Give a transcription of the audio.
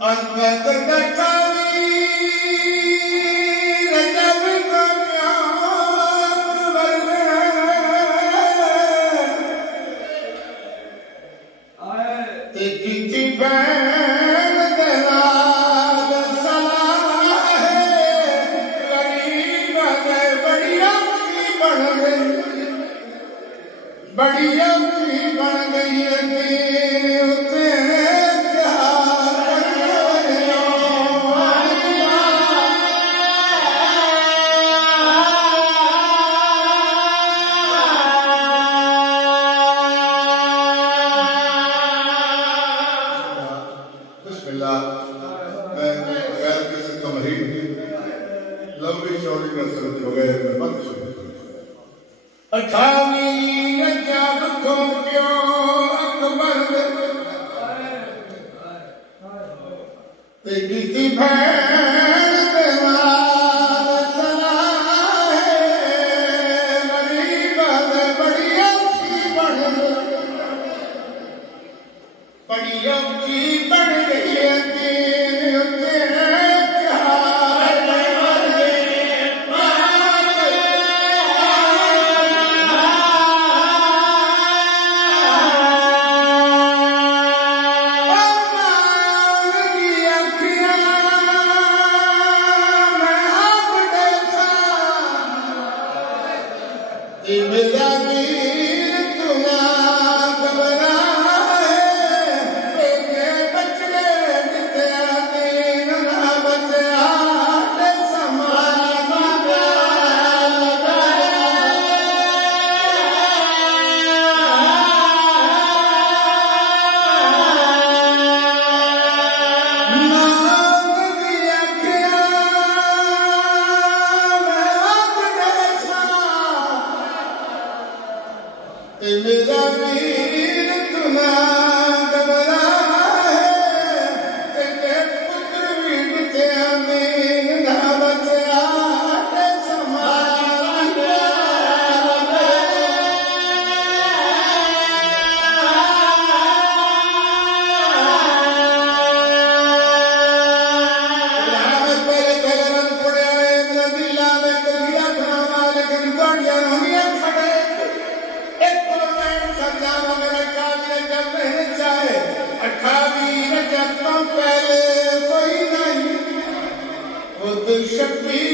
अंगद नचावी रजब को प्यार बरसे ते किसी बैन दे नाल सलाह है गरीब ने बढ़िया की बन गई बढ़िया की बन गई है तेरे उत्ते अठावी जब को प्यो अकबर ते किसी भैन दे नाल सलाह है गरीब ने बड़ी अच्छी बन गई है तेरे उत्ते मेरा वीर तुला घबरा है तेरे बचने बितया दीन ना बचया ते समाना मेरा वीर तुला घबरा है तेरे पुत्र भी बितया दीन ना बचया ते समाना पहले रन पड़े दिला में कबीरा खाना लेकिन गाड़ियां होंगी खड़े अठावी रजब तो पहले कोई नहीं वो तो शबीर